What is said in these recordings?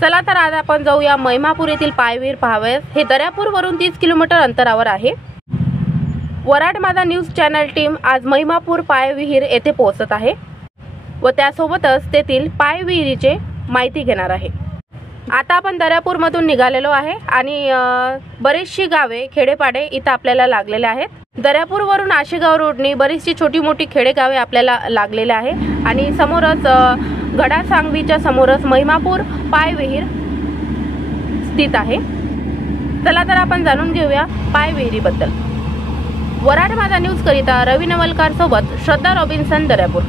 चला तर आज आपण जाऊया महिमापूर येथील पायविहीर पाहावयास। हे दर्यापूरवरून 30 किलोमीटर अंतरावर आहे। वराड माझा न्यूज चॅनल टीम आज महिमापूर पायविहीर येथे पोहोचत आहे व त्यासोबतच तेथील पायविहिरीचे माहिती घेणार आहे। आता आपण दर्यापूर मधून निघालेलो आहे आणि बरीचशी गावे खेडेपाडे इथे आपल्याला लागलेले आहेत। दर्यापूर वरून आशेगाव रोडनी बरीचशी छोटी मोठी खेडेगावे आपल्याला लागलेले आहे आणि समोरच गडासांगवीच्या समोरच महिमापूर पायविहीर स्थित आहे। चला तर आपण जाणून घेऊया पायविहिरीबद्दल। वराड माझा न्यूज करिता रवी नवलकार सोबत श्रद्धा रॉबिन्सन, दर्यापूर।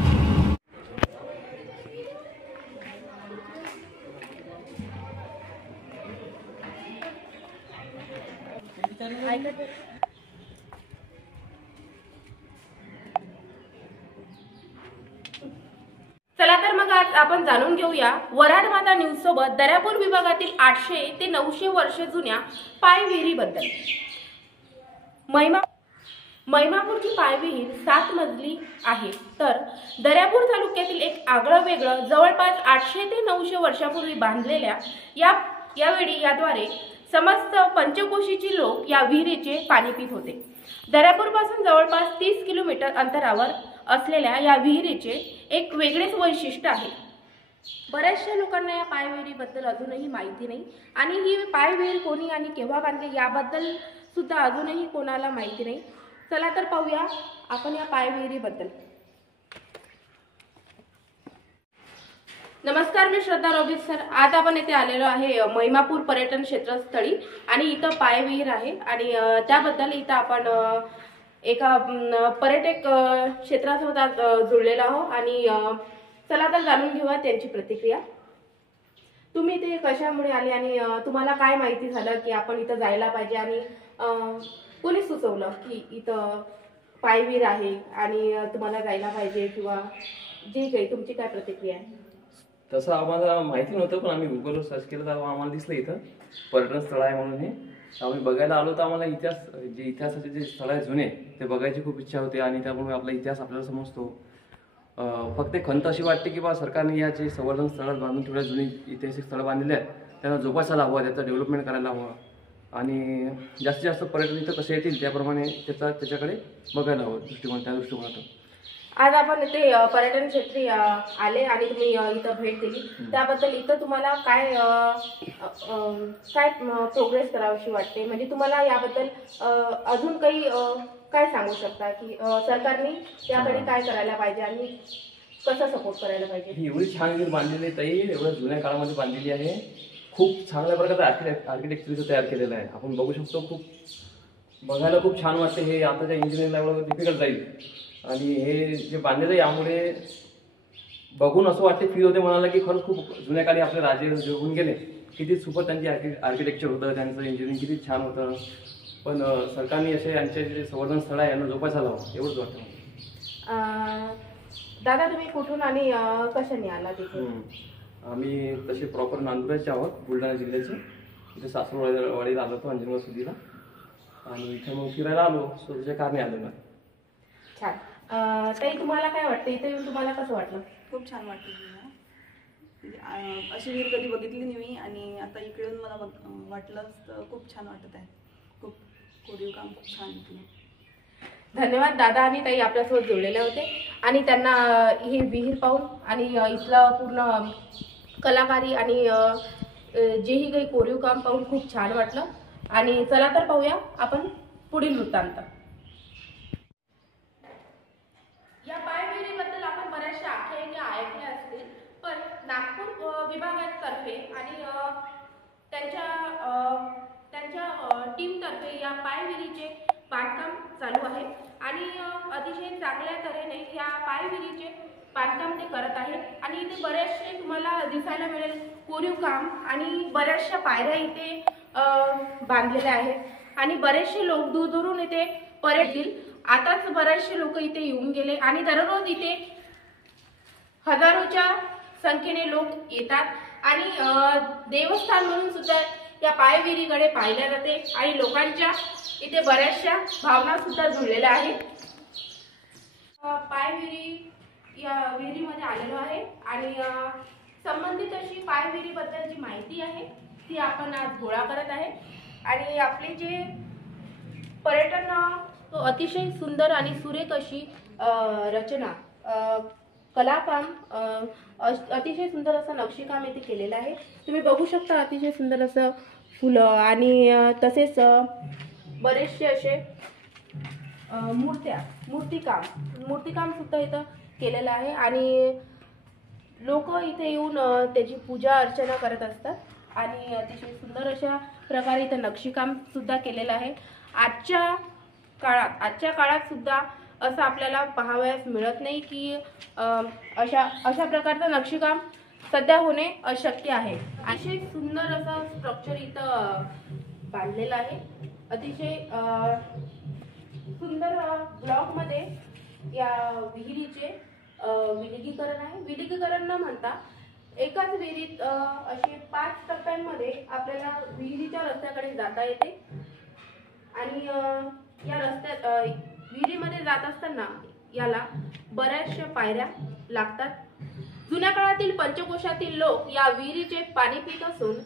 चला तर मग आज आपण जाणून घेऊया वराड माझा न्यूज सोबत दर्यापूर विभागातील 800 ते 900 वर्ष जुन्या पायविहिरीबद्दल। महिमापूरची पायविहीर 7 मजली आहे, तर दर्यापूर तालुक्यातील एक आगळं वेगळं जवळपास 800 ते 900 वर्षापूर्वी बांधलेल्या यावेळी याद्वारे समस्त पंचकोशीची लोक या विहिरीचे पाणी पित होते। दर्यापूर पासून जवळपास 30 किलोमीटर अंतरावर असलेल्या या विहिरीचे एक वेगळेच वैशिष्ट्य आहे। बऱ्याचशा लोकांना या पायविहिरीबद्दल अजूनही माहिती नाही आणि ही पायविहीर कोणी आणि केव्हा बांधली याबद्दल सुद्धा अजूनही कोणाला माहिती नाही। चला तर पाहूया आपण या पायविहिरीबद्दल। नमस्कार, मी श्रद्धा रॉबिन्सन। आज आपण येथे आलेलो आहे महिमापूर पर्यटन क्षेत्रस्थळी आणि इथं पायविहीर आहे आणि त्याबद्दल इथं आपण एका पर्यटक क्षेत्रासोबत जुळलेलो आहोत आणि चला तर जाणून घेऊया त्यांची प्रतिक्रिया। तुम्ही इथे कशामुळे आले आणि तुम्हाला काय माहिती झालं की आपण इथं जायला पाहिजे आणि कोणी सुचवलं की इथं पायविहीर आहे आणि तुम्हाला जायला पाहिजे, किंवा जे काही तुमची काय प्रतिक्रिया आहे? तसं आम्हाला माहिती नव्हतं, पण आम्ही गुगलवर सर्च केलं तर आम्हाला दिसलं इथं पर्यटन स्थळ आहे म्हणून। हे आम्ही बघायला आलो तर आम्हाला इतिहासाचे जे स्थळ आहे जुने ते बघायची खूप इच्छा होती आणि त्यामुळे आपला इतिहास आपल्याला समजतो। फक्त एक खंत अशी वाटते की बा सरकारने या जे संवर्धन स्थळं बांधून थोड्या जुनी ऐतिहासिक स्थळं बांधलेली आहेत त्यांना जोपासायला हवं, त्याचं डेव्हलपमेंट करायला हवं आणि जास्तीत जास्त पर्यटन इथं कसे येतील त्याप्रमाणे त्याच्याकडे बघायला हवं त्या दृष्टिकोनातून। आज आपण इथे पर्यटन क्षेत्री आले आणि तुम्ही इथं भेट दिली, त्याबद्दल इथं तुम्हाला काय प्रोग्रेस करावीशी वाटते? म्हणजे तुम्हाला याबद्दल अजून काही काय सांगू शकता की सरकारने याकडे काय करायला पाहिजे आणि कसं सपोर्ट करायला पाहिजे? एवढी छान बांधलेली आहे ताई, एवढ्या जुन्या काळामध्ये बांधलेली आहे, खूप चांगल्या प्रकारचं आर्किटेक्चर तयार केलेलं आहे। आपण बघू शकतो, खूप बघायला खूप छान वाटते। हे आताच्या इंजिनिअरला एवढं डिफिकल्ट जाईल आणि हे जे बांधलेलं आहे यामुळे बघून असं वाटते, फील होते मनाला की खरंच खूप जुन्या काळी आपले राजे जेवून गेले, किती सुपर त्यांची आर्किटेक्चर होतं, त्यांचं इंजिनिअरिंग किती छान होतं। पण सरकारने असे यांचे जे संवर्धन स्थळ आहे यांना जोपासायला हवं एवढंच वाटतं। दादा, तुम्ही कुठून आणि कशाने आला तिथे? आम्ही तसे प्रॉपर नांदुराचे आहोत, बुलढाणा जिल्ह्याचे। इथे सासरवाडीला आलो होतो अंजनगाव सुधीला आणि इथे मग फिरायला आलो, स्वतःच्या कारणे आलो ना। छान। ताई, तुम्हाला काय वाटतं इथे येऊन तुम्हाला कसं वाटलं? खूप छान वाटलं। अशी विहीर कधी बघितली नाही मी आणि आता इकडे येऊन मला वाटलं तर खूप छान वाटत आहे। खूप कोरीव काम खूप छान केलं। धन्यवाद दादा आणि ताई आपल्यासोबत जोडलेले होते आणि त्यांना ही विहीर पाहून आणि इथलं पूर्ण कलाकारी आणि जेही काही कोरीव काम पाहून खूप छान वाटलं। आणि चला तर पाहूया आपण पुढील वृत्तांत। या पायविहिरीबद्दल आपण बऱ्याचशा आख्यायिका ऐकल्या असतील, पण नागपूर विभागातर्फे आणि त्यांच्या टीमतर्फे या पायविहिरीचे बांधकाम चालू आहे आणि अतिशय चांगल्या तऱ्हेने या पायविहिरीचे बांधकाम ते करत आहेत आणि इथे बरेचसे तुम्हाला दिसायला मिळेल कोरीव काम आणि बऱ्याचशा पायऱ्या इथे बांधलेल्या आहेत आणि बरेचसे लोक दूरदूरून इथे पर्यटतील। आताच बरेचसे लोक इथे येऊन गेले आणि दररोज इथे हजारोच्या संख्येने लोक येतात आणि देवस्थान म्हणून सुद्धा या पायविहिरीकडे पाहिल्या जाते आणि लोकांच्या इथे बऱ्याचशा भावना सुद्धा जुळलेल्या आहेत। पायविहिरी या विहिरीमध्ये आलेलो आहे आणि संबंधित अशी पायविहिरीबद्दल जी माहिती माहिती आहे ती आपण आज गोळा करत आहे आणि आपले जे पर्यटन तो अतिशय सुंदर आणि सुरेख अशी रचना कलाकाम अतिशय सुंदर असं नक्षीकाम इथे केलेलं आहे. तुम्ही बघू शकता अतिशय सुंदर असं फुलं आणि तसेच बरेचसे असे मूर्तिकाम सुद्धा इथं केलेलं आहे आणि लोक इथे येऊन त्याची पूजा अर्चना करत असतात आणि अतिशय सुंदर अशा प्रकारे इथं नक्षीकाम सुद्धा केलेलं आहे. आजच्या काळात सुद्धा असं आपल्याला पाहावयास मिळत नाही की अशा प्रकारचं नक्षीकाम सध्या होणे अशक्य आहे. अतिशय सुंदर असं स्ट्रक्चर इथं बांधलेलं आहे. अतिशय सुंदर ब्लॉकमध्ये या विहिरीचे विलगीकरण आहे. विलगीकरण न म्हणता एकाच विहिरीत असे 5 टप्प्यांमध्ये आपल्याला विहिरीच्या रस्त्याकडे जाता येते आणि या रस्त्यात विहिरीमध्ये जात असताना याला बऱ्याचशा पायऱ्या लागतात. जुन्या काळातील पंचकोशातील लोक या विहिरीचे पाणी पित असून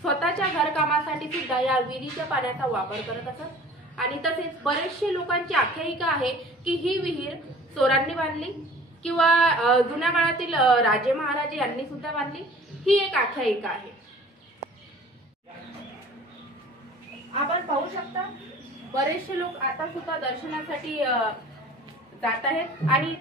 स्वतःच्या घरकामासाठी सुद्धा या विहिरीच्या पाण्याचा वापर करत असत आणि तसेच बरेचसे लोकांची आख्यायिका आहे की ही विहीर चोरांनी बांधली किंवा जुन्या काळातील राजे महाराजे यांनी सुद्धा बांधली. ही एक आख्यायिका आहे. आपण पाहू शकता बरेचसे लोक आता सुद्धा दर्शनासाठी जात आहेत आणि